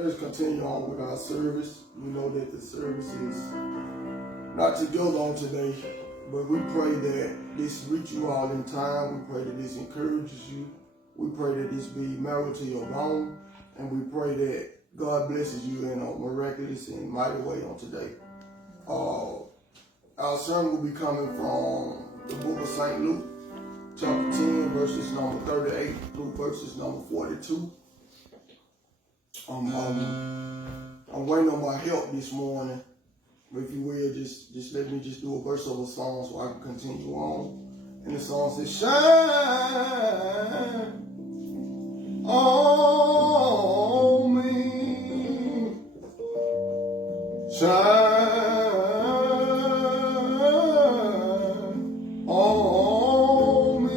Let's continue on with our service. We know that the service is not to go on today, but we pray that this reach you all in time. We pray that this encourages you. We pray that this be marrow to your bone. And we pray that God blesses you in a miraculous and mighty way on today. Our sermon will be coming from the book of St. Luke, chapter 10, verses number 38 through verses number 42. I'm waiting on my help this morning. If you will, just let me just do a verse of a song so I can continue on. And the song says, shine on me, shine on me.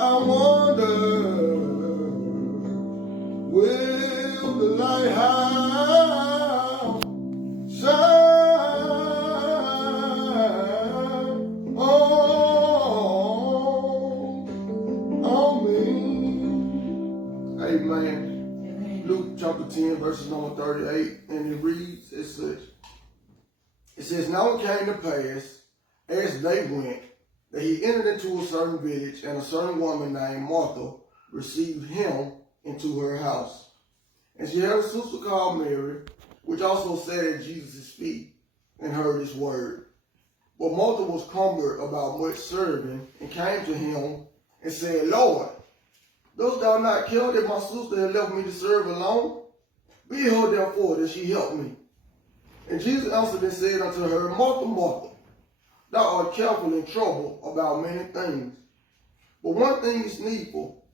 I wonder, will the lighthouse shine on me? Amen. Luke chapter 10, verses number 38, and it reads as such. It says, now it came to pass, as they went, that he entered into a certain village, and a certain woman named Martha received him into her house. And she had a sister called Mary, which also sat at Jesus' feet and heard his word. But Martha was cumbered about much serving, and came to him and said, Lord, dost thou not care that my sister had left me to serve alone? Be her therefore that she help me. And Jesus answered and said unto her, Martha, Martha, thou art careful and troubled about many things. But one thing is needful,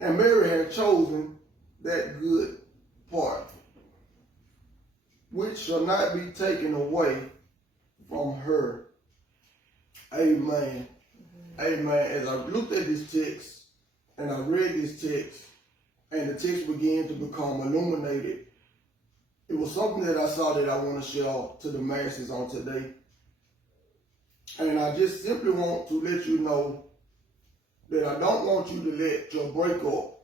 and Mary had chosen that good part, which shall not be taken away from her. Amen. Amen. As I looked at this text, and I read this text, and the text began to become illuminated, it was something that I saw that I want to share to the masses on today. And I just simply want to let you know that I don't want you to let your breakup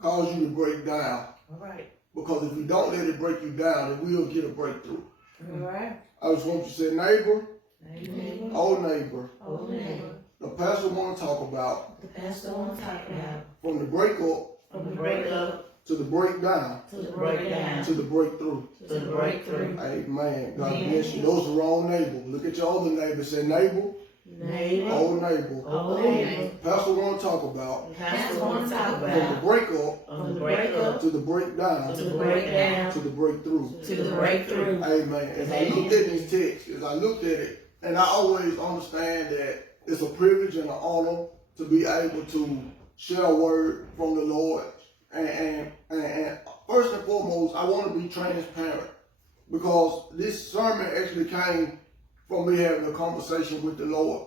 cause you to break down. All right. Because if you don't let it break you down, it will get a breakthrough. All right. I just want you to say, neighbor, Neighbor. old neighbor, Old neighbor. the pastor want to talk about The pastor want to talk about from the breakup from the breakup to the breakdown to the breakdown to the breakthrough. to the breakthrough. Amen. God Amen. bless you. Those are the wrong neighbor. Look at your other neighbor. Say, neighbor, Neighbor. old neighbor. Old neighbor. Pastor want to talk about The pastor want to talk from the about breakup from the breakup to the breakdown to the breakdown to the breakthrough. to the breakthrough. Amen. As I looked at this text, as I looked at it, and I always understand that it's a privilege and an honor to be able to share a word from the Lord. And first and foremost, I want to be transparent, because this sermon actually came from me having a conversation with the Lord.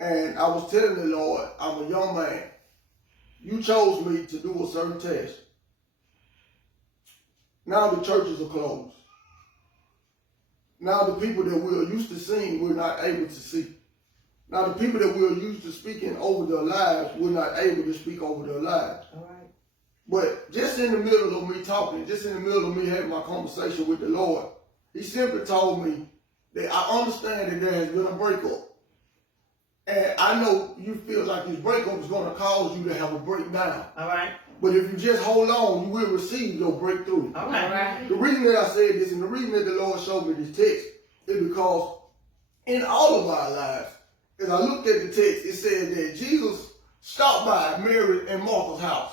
And I was telling the Lord, I'm a young man. You chose me to do a certain task. Now the churches are closed. Now the people that we are used to seeing, we're not able to see. Now the people that we are used to speaking over their lives, we're not able to speak over their lives. All right. But just in the middle of me talking, just in the middle of me having my conversation with the Lord, he simply told me that I understand that there has been a breakup. And I know you feel like this breakup is going to cause you to have a breakdown. All right. But if you just hold on, you will receive your breakthrough. All right. The reason that I said this and the reason that the Lord showed me this text is because in all of our lives, as I looked at the text, it said that Jesus stopped by Mary and Martha's house.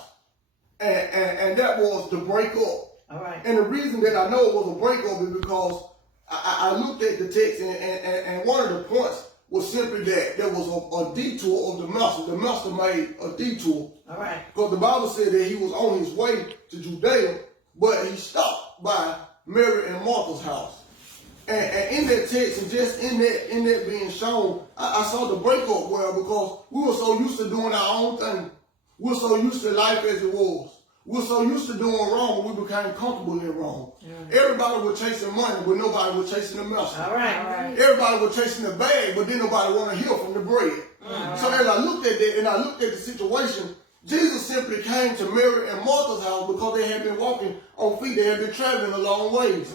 And that was the breakup. All right. And the reason that I know it was a breakup is because I looked at the text and one of the points was simply that there was a detour of the master. The master made a detour. All right. Because the Bible said that he was on his way to Judea, but he stopped by Mary and Martha's house. And in that text, and just in that being shown, I saw the breakup where, because we were so used to doing our own thing. We were so used to life as it was. We were so used to doing wrong, we became comfortable in wrong. Yeah. Everybody was chasing money, but nobody was chasing the message. All right. Everybody was chasing the bag, but then nobody wanted to hear from the bread. So as I looked at that, and I looked at the situation, Jesus simply came to Mary and Martha's house because they had been walking on feet. They had been traveling a long ways.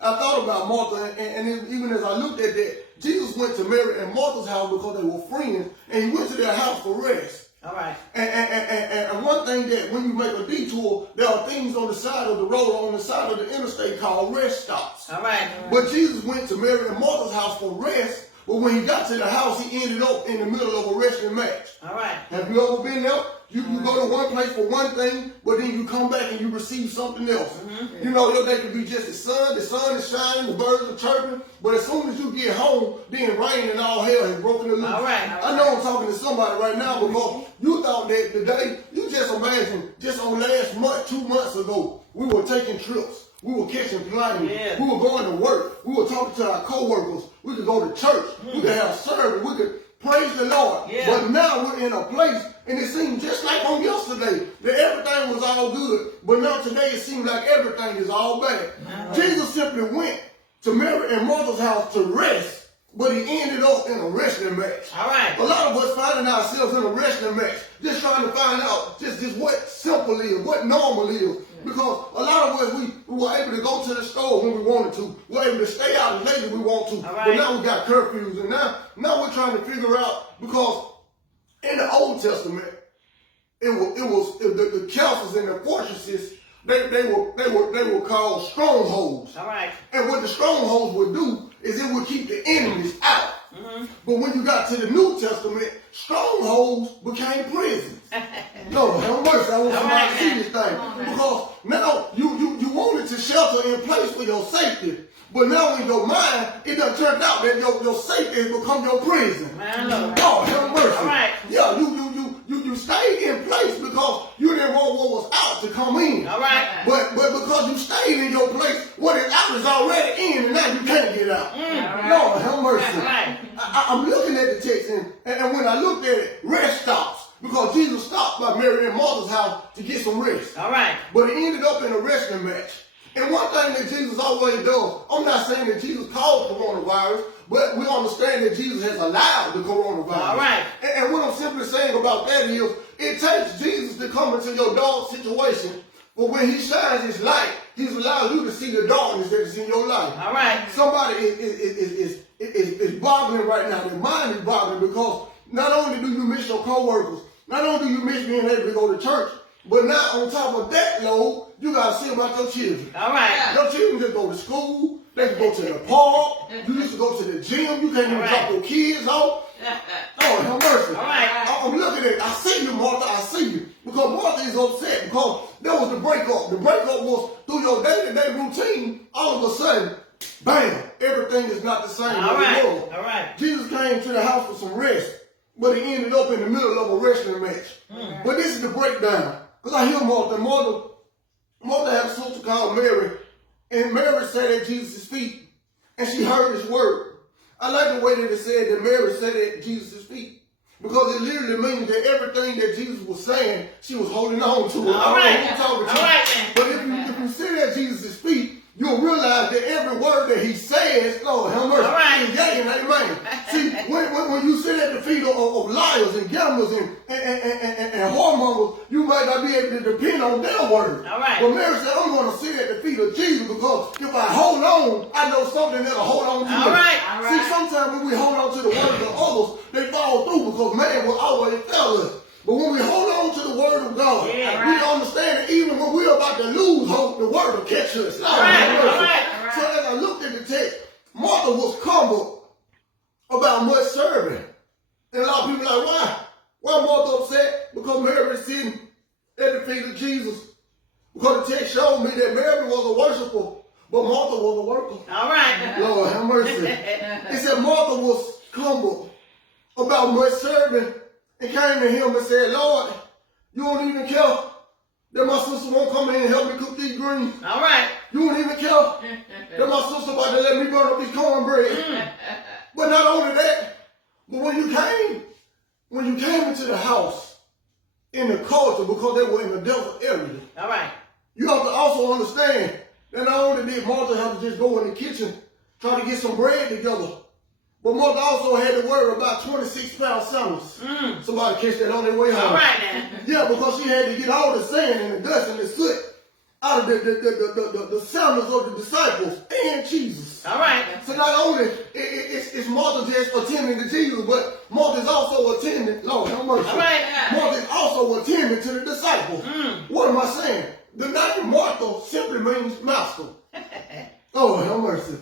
I thought about Martha, and even as I looked at that, Jesus went to Mary and Martha's house because they were friends, and he went to their house for rest. All right. And one thing that when you make a detour, there are things on the side of the road, on the side of the interstate called rest stops. All right. But Jesus went to Mary and Martha's house for rest, but when he got to the house, he ended up in the middle of a wrestling match. All right. Have you ever been there? You go to one place for one thing, but then you come back and you receive something else. You know, your day could be just the sun is shining, the birds are chirping, but as soon as you get home, then rain and all hell has broken loose. All right. I know I'm talking to somebody right now because you thought that today, you just imagine, just on last month, 2 months ago, we were taking trips. We were catching planes. Yeah. We were going to work. We were talking to our co-workers. We could go to church. We could have service. We could praise the Lord. Yeah. But now we're in a place, and it seemed just like on yesterday, that everything was all good. But now today it seems like everything is all bad. Jesus simply went to Mary and Martha's house to rest, but he ended up in a wrestling match. All right. A lot of us finding ourselves in a wrestling match, just trying to find out just what simple is, what normal is. Because a lot of us, we were able to go to the store when we wanted to. We were able to stay out as late as we want to. All right. But now we got curfews, and now we're trying to figure out, because in the Old Testament, it was the castles and the fortresses. They were called strongholds. All right. And what the strongholds would do is it would keep the enemies out. But when you got to the New Testament, strongholds became prisons. No, have mercy. I want somebody to see this thing. Because now you wanted to shelter in place for your safety. But now in your mind, it done turned out that your safety has become your prison. God, have mercy. All right. Yeah, you stayed in place because you didn't want what was out to come in. All right. But because you stayed in your place, what is out is already in, and now you can't get out. Lord, have mercy. All right. I'm looking at the text, and when I looked at it, rest stops. Because Jesus stopped by Mary and Martha's house to get some rest. All right. But it ended up in a wrestling match. And one thing that Jesus always does, I'm not saying that Jesus caused coronavirus, but we understand that Jesus has allowed the coronavirus. All right. And what I'm simply saying about that is, it takes Jesus to come into your dark situation, but when he shines his light, he's allowed you to see the darkness that is in your life. All right. Somebody is boggling right now. Their mind is boggling because not only do you miss your co-workers, not only do you miss being able to go to church, but now on top of that load, you got to see about your children. All right. Your children just go to school. They can go to the park. You used to go to the gym. You can't even drop your kids off. Oh, have mercy. All right. I'm looking at it. I see you, Martha. I see you. Because Martha is upset because that was the breakup. The breakup was through your day-to-day routine. All of a sudden, bam, everything is not the same. All right. All right. Jesus came to the house for some rest, but he ended up in the middle of a wrestling match. But this is the breakdown. Because I hear Martha. Martha had a sister called Mary, and Mary sat at Jesus' feet, and she heard his word. I like the way that it said that Mary sat at Jesus' feet, because it literally means that everything that Jesus was saying, she was holding on to it. All right. All right. But if you sit at Jesus' feet, you'll realize that every word that he says, Lord, have mercy, right. is yea and amen. See, when you sit at the feet of liars and gamblers and whoremongers, you might not be able to depend on their word. All right. But Mary said, I'm going to sit at the feet of Jesus because if I hold on, I know something that'll hold on to me. All right. See, sometimes when we hold on to the words of others, they fall through because man will always fail us. But when we hold on to the word of God, we understand that even when we're about to lose hope, the word will catch us. All right. So as I looked at the text, Martha was cumbered about much serving. And a lot of people are like, why? Why Martha upset? Because Mary is sitting at the feet of Jesus. Because the text showed me that Mary was a worshiper, but Martha was a worker. All right. Lord, have mercy. It said Martha was cumbered about much serving and came to him and said, Lord, you don't even care that my sister won't come in and help me cook these greens. All right. You don't even care that my sister about to let me burn up this cornbread. But not only that, but when you came into the house in the culture, because they were in the desert area, All right. you have to also understand that not only did Martha have to just go in the kitchen, try to get some bread together, But Martha also had to worry about 26-pound sandals. Somebody catch that on their way home. All right now. Yeah, because she had to get all the sand and the dust and the soot out of the sandals of the disciples and Jesus. All right. So not only is Martha just attending to Jesus, but Martha is also attending, Lord have mercy. All right. Martha is also attending to the disciples. What am I saying? The name Martha simply means master. Lord have mercy.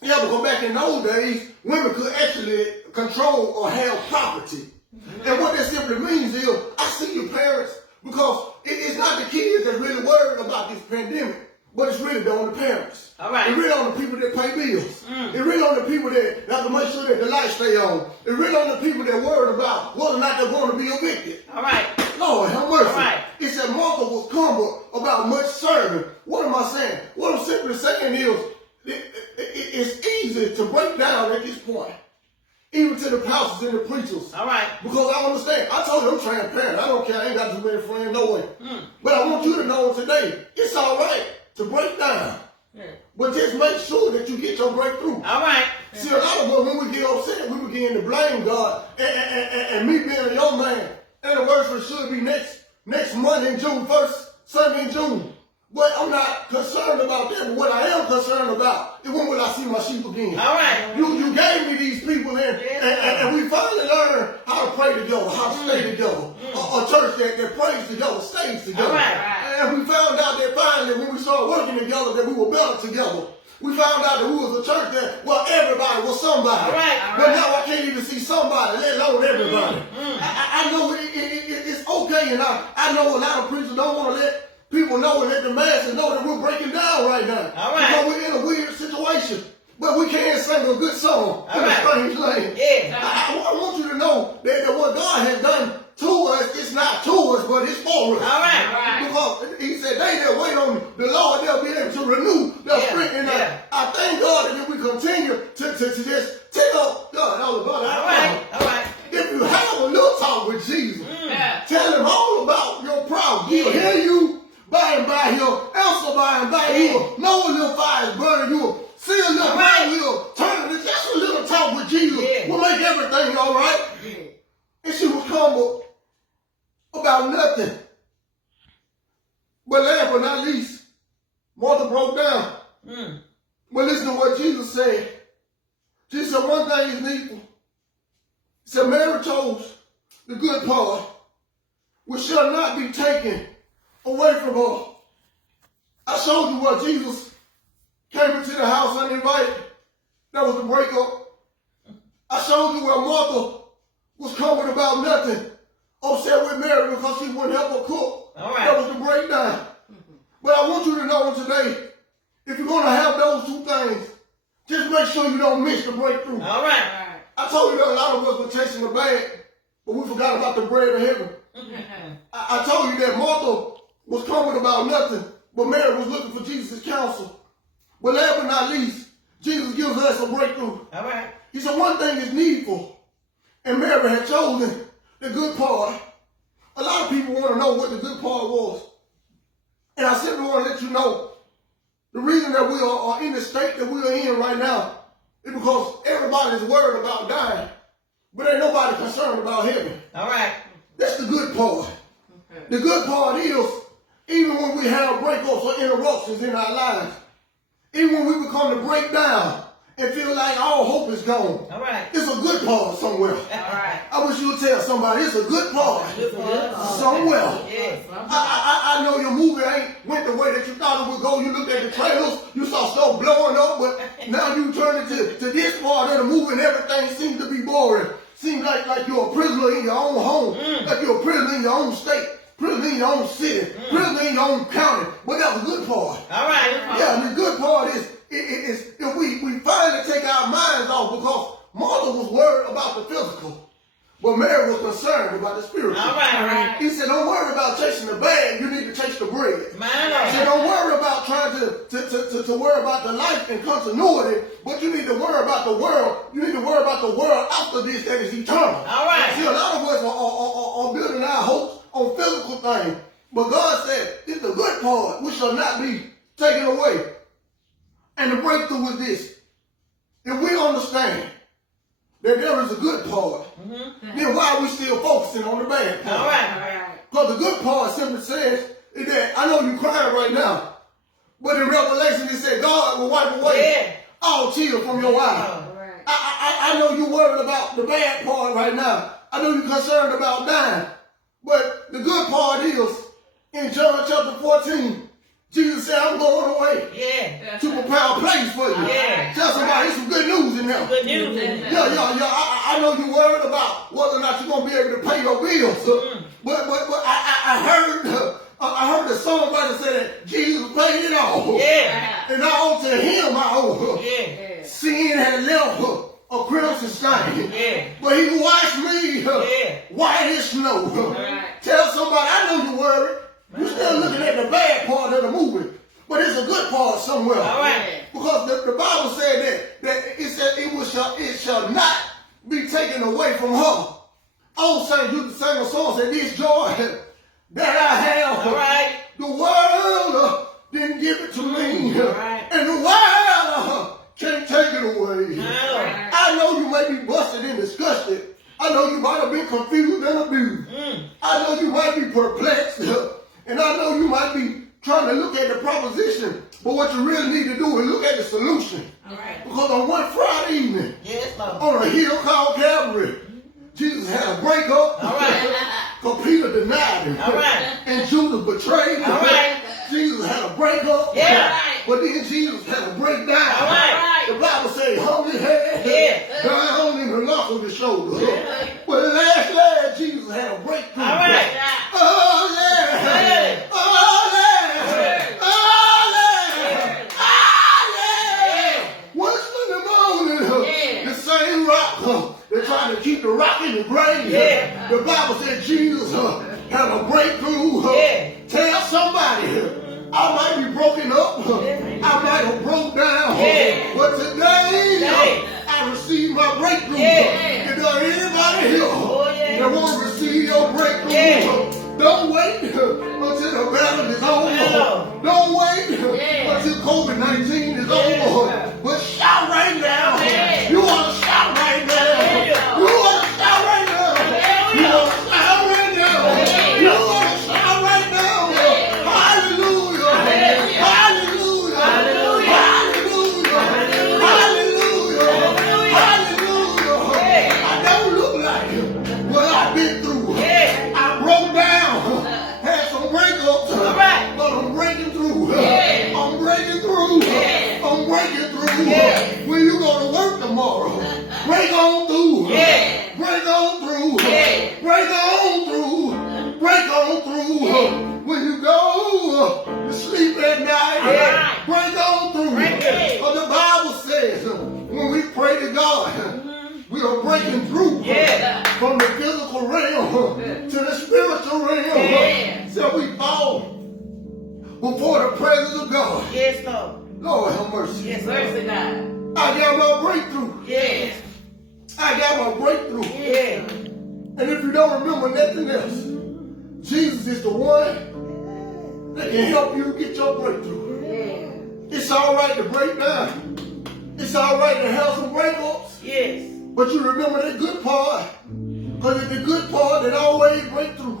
Yeah, because back in those days, women could actually control or have property. And what that simply means is, I see you parents, because it's not the kids that's really worried about this pandemic, but it's really on the parents. All right. It's really on the people that pay bills. It's really on the people that have to make sure that the lights stay on. It's really on the people that worried about whether or not they're going to be evicted. All right. Lord have mercy. All right. It said Martha was cumbered about much serving. What am I saying? What I'm simply saying is, it's easy to break down at this point, even to the pastors and the preachers. All right. Because I understand. I told you I'm transparent. I don't care. I ain't got too many friends, no way. But I want you to know today, it's all right to break down. But just make sure that you get your breakthrough. All right. See, a lot of us, when we get upset, we begin to blame God. And me being a young man, anniversary should be next Monday in June, first Sunday in June. But I'm not concerned about that. But what I am concerned about is when will I see my sheep again? All right. You gave me these people and we finally learned how to pray together, how to stay together. A church that prays together, stays together. All right. And we found out that finally when we started working together that we were better together. We found out that we was a church that, well, everybody was somebody. All right. But now I can't even see somebody, let alone everybody. I know it's okay, and I know a lot of preachers don't want to let people know and let the masses know that we're breaking down right now. All right. Because we're in a weird situation. But we can't sing a good song in a strange land. Yeah. I want you to know that what God has done to us, it's not to us, but it's for us. All right. Because he said, they that wait on the Lord, they'll be able to renew their strength. And I thank God that if we continue to just tell God all about it. All right. All right. If you have a little talk with Jesus, tell him all about your problem. He'll hear you by and by. He'll answer by and by. He'll know a little fire is burning. You'll see a little fire. He'll turn it. Just a little talk with Jesus will make everything all right. And she was humble about nothing. But last but not least, Martha broke down. But listen to what Jesus said. Jesus said one thing is needful. He said Mary chose the good part, which shall not be taken away from her. I showed you what Jesus came into the house uninvited. That was the breakup. I showed you where Martha was coming about nothing, upset with Mary because she wouldn't help her cook. All right. That was the breakdown. But I want you to know today, if you're going to have those two things, just make sure you don't miss the breakthrough. All right. I told you that a lot of us were chasing the bag, but we forgot about the bread of heaven. I told you that Martha was coming about nothing, but Mary was looking for Jesus' counsel. But last but not least, Jesus gives us a breakthrough. All right. He said one thing is needful, and Mary had chosen the good part. A lot of people want to know what the good part was. And I simply want to let you know, the reason that we are in the state that we are in right now is because everybody is worried about dying, but ain't nobody concerned about heaven. All right. That's the good part. The good part is, even when we have breakups or interruptions in our lives, even when we become to break down and feel like all hope is gone, All right. it's a good part somewhere. All right. I wish you would tell somebody it's a good part somewhere. Yes. I know your movie ain't went the way that you thought it would go. You looked at the trailers, you saw stuff blowing up, but now you turn it to this part of the movie and everything seems to be boring. Seems like you're a prisoner in your own home, like you're a prisoner in your own state, prisoner in your own city, prisoner in your own county. But that's the good part. All right. Yeah, and the good part is if we finally take our minds off, because Martha was worried about the physical, but Mary was concerned about the spiritual. All right. All right. He said, don't worry about chasing the bag, you need to chase the bread. He said, don't worry about trying to worry about the life and continuity, but you need to worry about the world. You need to worry about the world after this that is eternal. All right. See, a lot of us are building our hopes on physical things, but God said, it's the good part which shall not be taken away. And the breakthrough is this. If we understand that there is a good part, then why are we still focusing on the bad part? All right. Because the good part simply says is that I know you're crying right now, but in Revelation it said God will wipe away all tears from your eyes. I know you're worried about the bad part right now. I know you're concerned about dying. But the good part is, in John chapter 14, Jesus said, I'm going away to prepare a place for you. Tell somebody, some good news in there. Good news in there. I know you're worried about whether or not you're going to be able to pay your bills. But I heard the songwriter say that Jesus paid it all. And I owe to him, I owe. Sin had left a crimson stain. But he washed me white as snow. Tell somebody, I know you're worried. You're still looking at the bad part of the movie. But it's a good part somewhere. Because the Bible said that it said it shall not be taken away from her. Old St. Jude sang a song said, this joy that I have, the world didn't give it to me. And the world can't take it away. I know you may be busted and disgusted. I know you might have been confused and abused. I know you might be perplexed. And I know you might be trying to look at the proposition. But what you really need to do is look at the solution. Because on one Friday evening, on a hill called Calvary, Jesus had a breakup. Because Peter denied him. And Judas betrayed him. Jesus had a breakup. But then Jesus had a breakdown. The Bible says, hung his head down in the lock of his shoulder. But at last, Jesus had a breakthrough. Oh, yeah. Oh, yeah. Oh, yeah. Once in the morning, the same rock, they're trying to keep the rock in the grave. The Bible said Jesus had a breakthrough. Tell somebody, I might be broken up. I might have broke down. But today, I received my breakthrough. Is there anybody here that want to receive your breakthrough? Don't wait until the battle is over. Don't wait until COVID-19 is over. But shout right now. You want to shout right now. You want to shout right now. You want to shout right now. You want to shout right now. Hallelujah. Hallelujah. Hallelujah. Hallelujah. Hallelujah. I don't look like what I've been through. I broke down, had some breakups, but I'm breaking through. I'm breaking through. I'm breaking through. When you go to work tomorrow, break on through. Break on through. Break on through. Break on through. When you go to sleep at night, break on through. But the Bible says when we pray to God, we are breaking through from the physical realm to the spiritual realm. So we fall before the presence of God. Lord have mercy. I got my breakthrough. I got my breakthrough. And if you don't remember nothing else, Jesus is the one that can help you get your breakthrough. It's all right to break down. It's all right to have some breakups. But you remember the good part. Because it's the good part that always breaks through.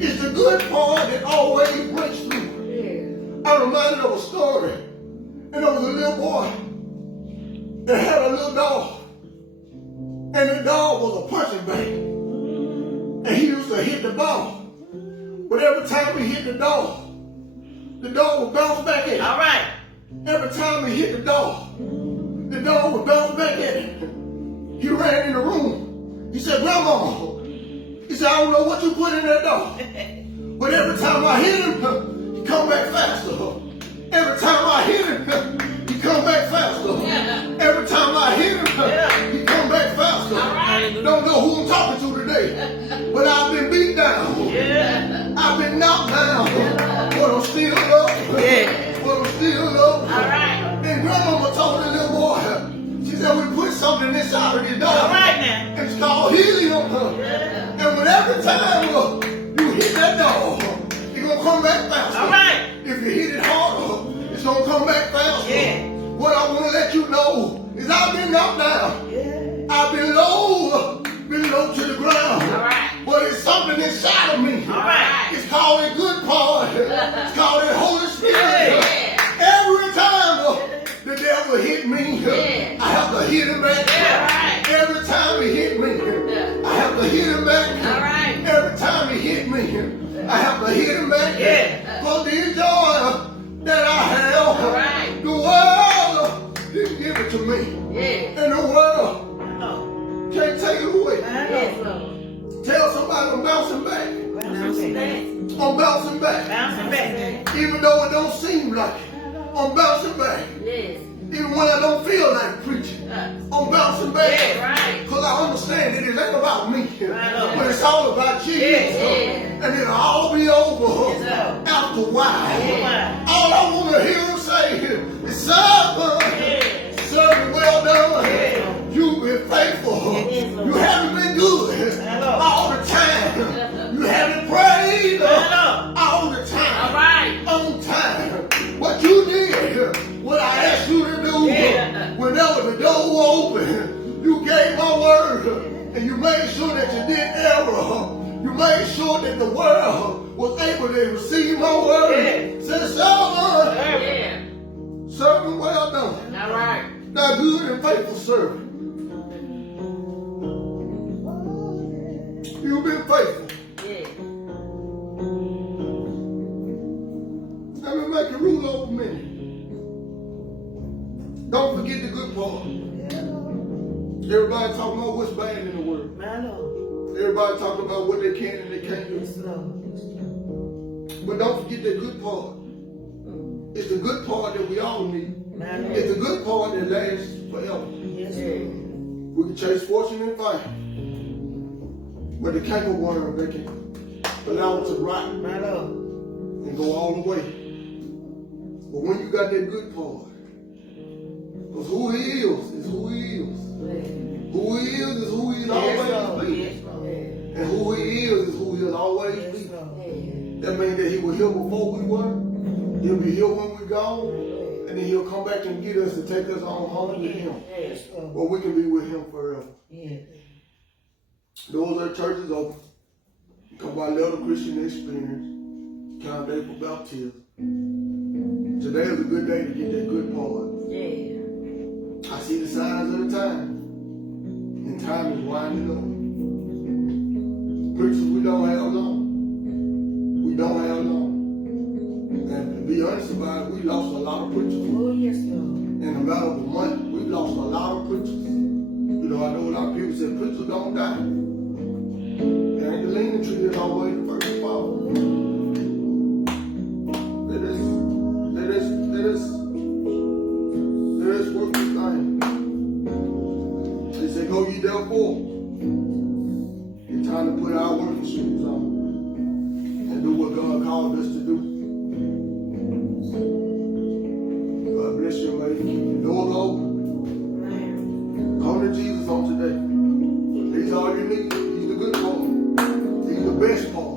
It's the good part that always breaks through. I'm reminded of a story. And there was a little boy that had a little dog. And the dog was a punching bag. And he used to hit the ball. But every time he hit the dog would bounce back at him. Every time he hit the dog would bounce back at him. He ran in the room. He said, Grandma, he said, I don't know what you put in that dog. But every time I hit him, he come back faster. Every time I hit him, he come back faster. Every time I hit him, he come back faster. Don't know who I'm talking to today, but I've been beat down. I've been knocked down, but I'm still up. But I'm still up. And Grandmama told the little boy, she said, we put something inside of this dog. It's called helium. And when every time you hit that dog, it's going to come back faster. If you hit it harder, it's going to come back faster. What I want to let you know is I've been knocked down. I've been low to the ground. All right. But it's something inside of me. All right. It's called a good part. It's called the Holy Spirit. Yeah. Every time the devil hit me, Yeah. I have to hit him back. Yeah, right. Every time he hit me, Yeah. I have to hit him back. All right. Every time he hit me, I have to hit him back. Yeah. For this joy that I have, All right. the world didn't give it to me. Yeah. And the world Oh. can't take it away. Yes, Lord. Tell somebody I'm bouncing back. Bouncing back. I'm bouncing back. Bouncing back. Even though it don't seem like it. I'm bouncing back. Yes. Even when I don't feel like preaching. I'm bouncing back. Yeah, right. Because I understand it ain't about me. Right. But it's all about Jesus. Yeah. And it'll all be over Yes, sir. after a while. Yeah. All I want to hear him say is, "Son, Yeah. servant, well done. Yeah. You've been faithful. Yes, Lord. You haven't been good Hello. all the time. You haven't prayed Hello. all the time. All right. On time. What you did, what I asked you to do, Yeah. whenever the door opened, you gave my word, and you made sure that you didn't error. You made sure that the world was able to receive my word. Yeah. Say, "Son, Yeah. servant, well done. All right. Thou good and faithful servant. You've been faithful. Yeah. Let me make a rule over a minute. Don't forget the good part. Everybody talking about what's bad in the world. My Lord. Everybody talking about what they can and they can't do. Yes, Lord. But don't forget the good part. It's the good part that we all need. My Lord. It's the good part that lasts forever. Yes, Lord. We can chase fortune and fame. But the cankerworm, they can allow it to rot My Lord. and go all the way. But when you got that good part, because who he is who he is. Who he is who he'll always be. Yes, Lord. And who he is who he'll always Yes, be. Lord. That means that he was here before we were. He'll be here when we're gone. And then he'll come back and get us and take us on home with him. Yes, Lord. Where we can be with him forever. Yeah. Those are churches open. Come by Little Christian Experience. Candidate for baptism. Today is a good day to get that good part. Yeah. I see the signs of the time. And time is winding up. Preachers, we don't have long. We don't have long. And to be honest about it, we lost a lot of preachers. Oh, yes, Lord. In a matter of a month, we lost a lot of preachers. You know, I know a lot of people say preachers don't die. There ain't the leaning tree that's always the first to fall. Let us work this thing. They say, go ye therefore. It's time to put our working shoes on and do what God called us to do. God bless you, man. Keep the doors open. Come to Jesus on today. He's all you need. He's the good part. He's the best part.